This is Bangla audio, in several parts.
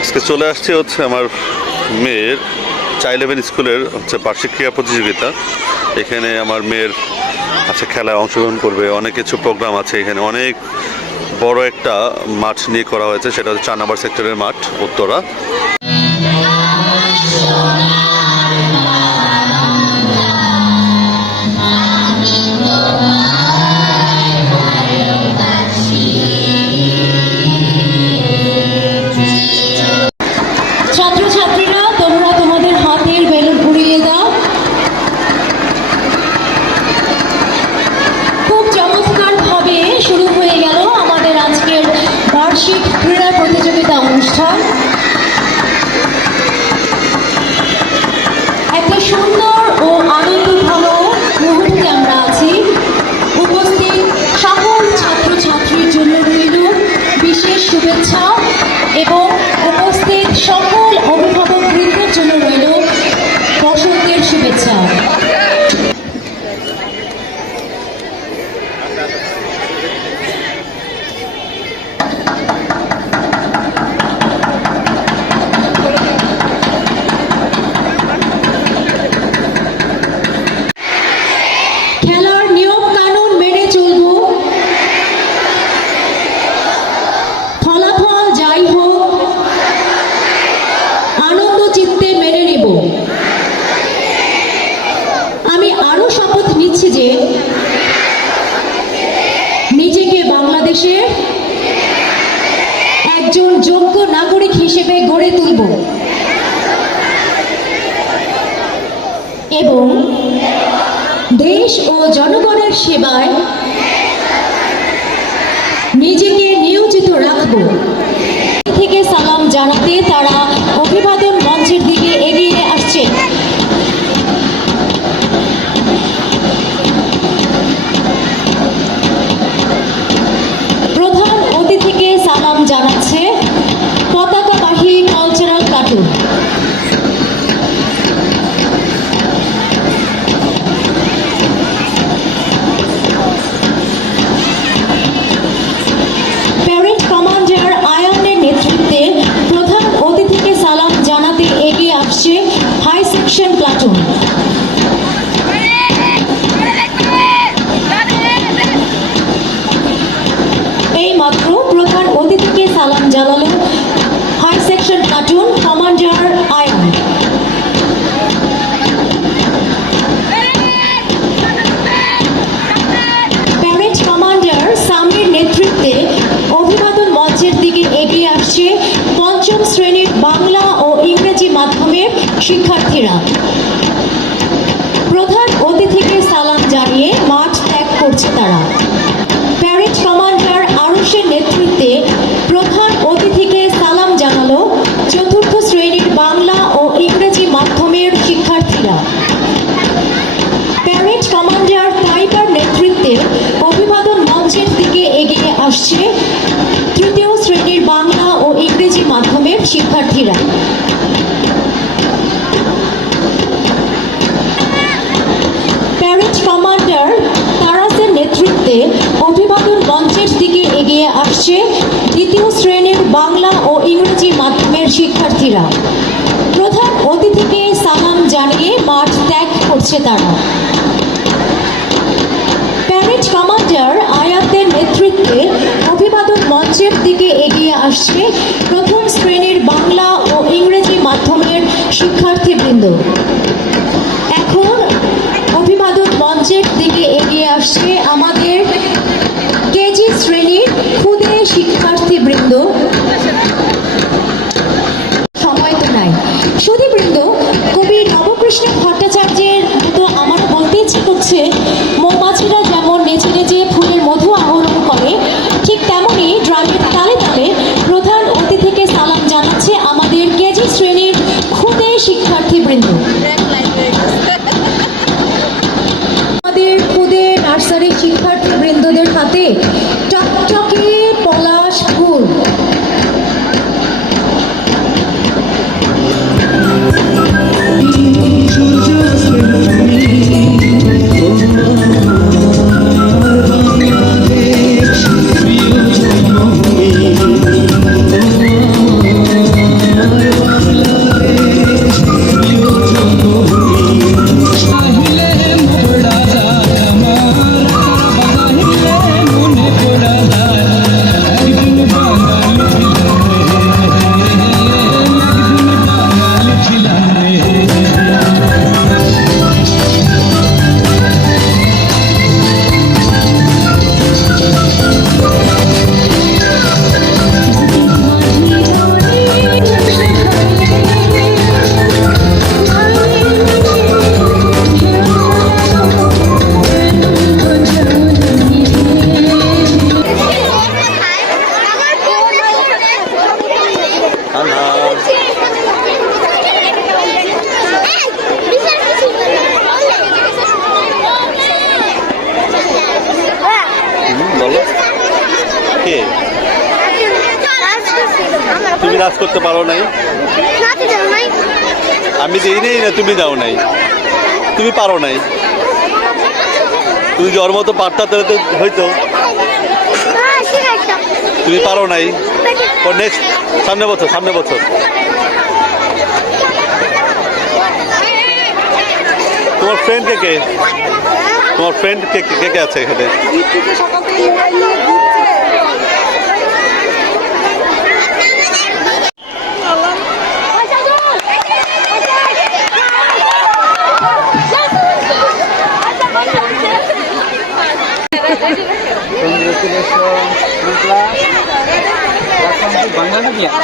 আজকে চলে আসছে হচ্ছে আমার মেয়ের চাইল্ড ইলেভেন স্কুলের হচ্ছে বার্ষিক ক্রীড়া প্রতিযোগিতা। এখানে আমার মেয়ের আচ্ছা খেলায় অংশগ্রহণ করবে, অনেক কিছু প্রোগ্রাম আছে এখানে। অনেক বড় একটা মাঠ নিয়ে করা হয়েছে, সেটা হচ্ছে চার নাম্বার সেক্টরের মাঠ, উত্তরা। প্রতিযোগিতা নিচ্ছি যে নিজেকে বাংলাদেশের একজন যোগ্য নাগরিক হিসেবে গড়ে তুলব। এবং দেশ ও জনগণের সেবায় নিজেকে নিয়োজিত রাখব। থেকে সালাম জানাতে তারা অভিবাদন শিক্ষার্থীরা প্রধান অতিথিকে সালাম জানিয়ে মাঠ ত্যাগ করছে তারা। আসছে দ্বিতীয় শ্রেণির বাংলা ও ইংরেজি মাধ্যমের শিক্ষার্থীরা। প্রধান অতিথিকে সালাম জানিয়ে মাঠ ত্যাগ করছে তারা। প্যারেড কমান্ডার আয়াতের নেতৃত্বে অভিবাদন মঞ্চের দিকে এগিয়ে আসছে প্রথম শ্রেণির বাংলা ও ইংরেজি মাধ্যমের শিক্ষার্থীবৃন্দ। নার্সারি শিক্ষার্থী বৃন্দদের হাতে কে? তুমি রাজ করতে পারো নাই? আমি দিই নেই না তুমি দাও নাই? তুমি পারো নাই? তুমি জন্ম তো পাঠটা তাহলে তো হইতো। তুমি পারো নাই? ও নেক্সট সামনে বছর সামনে বছর। তোমার ফ্রেন্ড কে কে? তোমার ফ্রেন্ড কে কে আছে এখানে?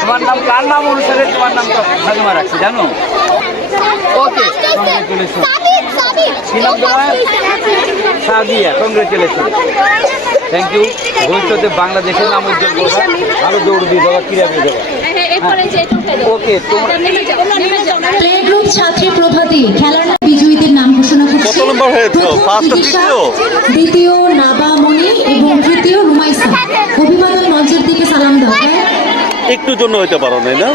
তোমার নাম কার নাম অনুসারে তোমার নামটা ফাতেমা রাখছি জানো? ওকে। কংগ্রেচুলেশন কি নাম তোমার? সাদিয়া কংগ্রেচুলেশন থ্যাংক ইউ ভবিষ্যতে বাংলাদেশের নাম উজ্জ্বল করবা। ভালো দৌড় দিয়ে দেওয়া ক্রীড়া দিয়ে দেওয়া ওকে তোমরা প্লে গ্রুপ ছাত্রী প্রভাতী খেলার বিজয়ীদের নাম ঘোষণা করছি। কত নম্বর হয়েছে? প্রথম First দ্বিতীয়? নাবামণি এবং তৃতীয় রুমাইসা অভিবাদন মঞ্চের দিকে সালাম দাও? একটু জন্য হইতে পারো নাই না?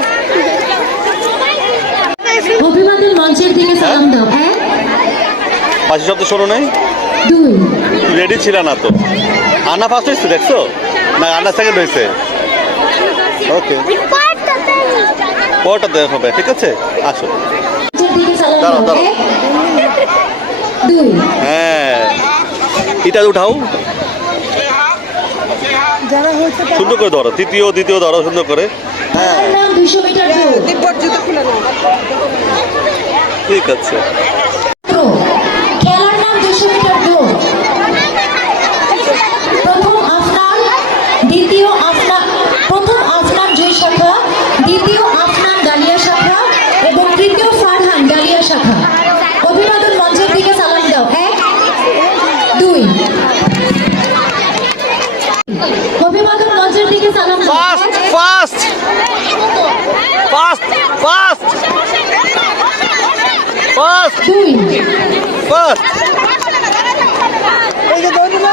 অভিবাদন মঞ্চের দিকে সালাম দাও হ্যাঁ? পাশে শব্দ শোনো নাই? দুই। রেডি ছিল না তো। আনা ফার্স্ট হয়েছে দেখছ? না আনা সেকেন্ড হয়েছে। ওকে পরটাতে হবে ঠিক আছে? আসো। দাঁড়াও, দাঁড়াও। হ্যাঁ? দুই। হ্যাঁ। এটা উঠাও। সুন্দর করে ধরো তৃতীয় দ্বিতীয় ধরো সুন্দর করে। হ্যাঁ। ঠিক আছে। দাও fast fast fast fast fast দুই ফাস্ট প্রথম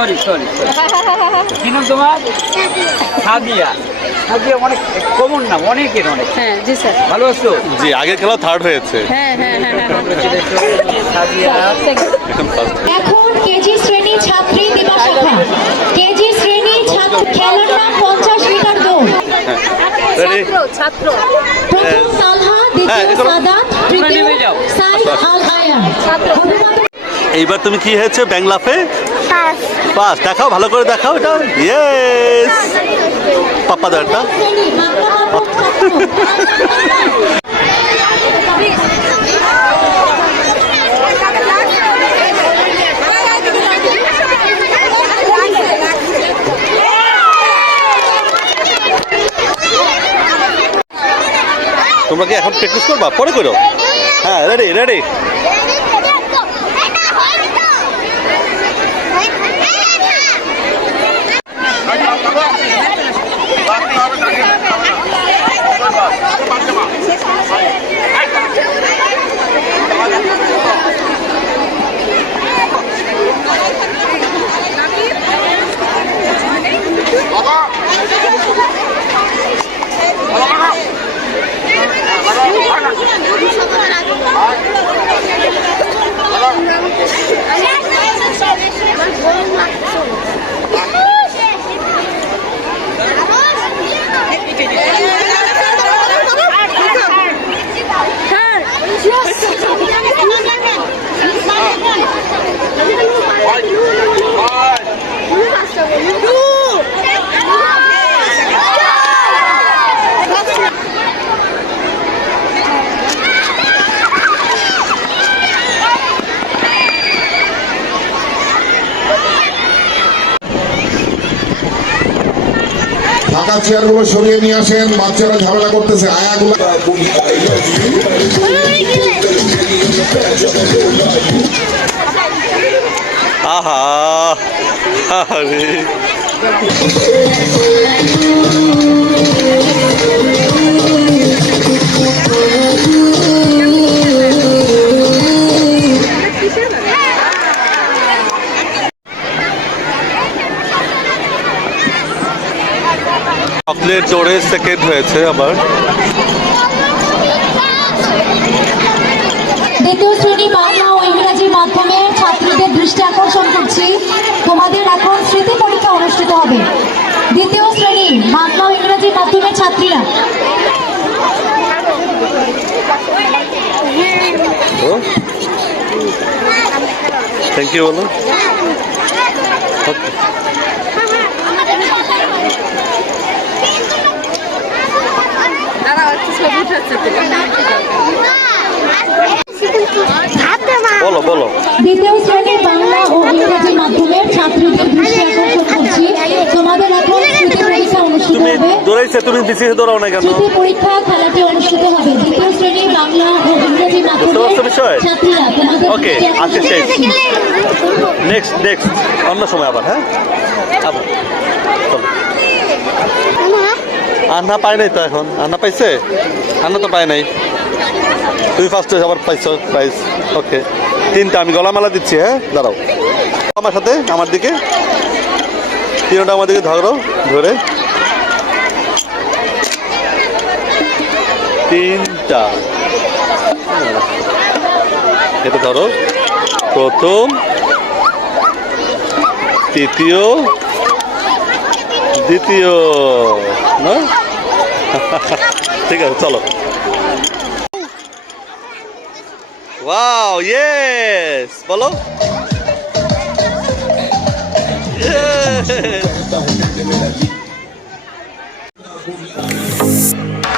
Sorry sorry কি নাম তোমার? সাদিয়া। সাদিয়া। অনেক কমন নাম অনেকের অনেক। হ্যাঁ জি স্যার। ভালো আছো? জি আগের খেলা থার্ড হয়েছে। হ্যাঁ হ্যাঁ হ্যাঁ হ্যাঁ সাদিয়া। এখন কেজি শ্রেণি ছাত্রী কেজি শ্রেণি ছাত্র খেলার নাম পঞ্চাশ মিটার দৌড়। ছাত্র ছাত্র। প্রথম সালহা দ্বিতীয় সাদাত তৃতীয় সাইদ আল আয়ান অভিবাদন এইবার তুমি কি হয়েছে ব্যাংলাফে? পাস দেখাও, ভালো করে দেখাও এটা। ইয়েস পাপ্পা দাঁড়টা তোমরা কি এখন প্র্যাকটিস করবা? পরে করো। হ্যাঁ রেডি রেডি ফাঁকা চেয়ারগুলো সরিয়ে নিয়ে আসেন? বাচ্চারা ঝামেলা করতেছে আয়াগুলো আহা আরে। চকলেট জোরে সেকেন্ড হয়েছে আবার। দ্বিতীয় শ্রেণি বাংলা ও ইংরাজি মাধ্যমে ছাত্রীদের দৃষ্টি আকর্ষণ করছি। তোমাদের এখন স্মৃতি পরীক্ষা অনুষ্ঠিত হবে। দ্বিতীয় শ্রেণি বাংলা ও ইংরাজি মাধ্যমের ছাত্রীরা। থ্যাংক ইউ বলো হাতে মা বলো বলো। দ্বিতীয় শ্রেণি বাংলা ও ইংরাজি মাধ্যমের ছাত্রীদের দৃষ্টি আকর্ষণ করছি। তোমাদের এখন পরীক্ষা অনুষ্ঠিত তুমি হবে। দৌড়াইছে তুমি পিছিয়ে দৌড়াও না কেন? পরীক্ষা খেলাটি অনুষ্ঠিত হবে। দ্বিতীয় শ্রেণি বাংলা ও ইংরাজি মাধ্যমের বিষয়? ছাত্রীরা তোমাদের শেষ। করছি। নেক্সট নেক্সট অন্য সময় আবার হ্যাঁ? আবার চলো। আন্না পায় নাই তো এখন? আন্না পাইছে? আন্না তো পায় নাই। তুমি ফার্স্ট আবার পাইছো প্রাইস ওকে তিনটা, আমি গলামালা দিচ্ছি হ্যাঁ? দাঁড়াও। আমার সাথে, আমার দিকে। তিনটা আমার দিকে ধরো, ধরে। তিনটা। এটা ধরো। প্রথম। তৃতীয়। দ্বিতীয়। না? ঠিক আছে চলো ওয়াও ইয়েস বলো Yes!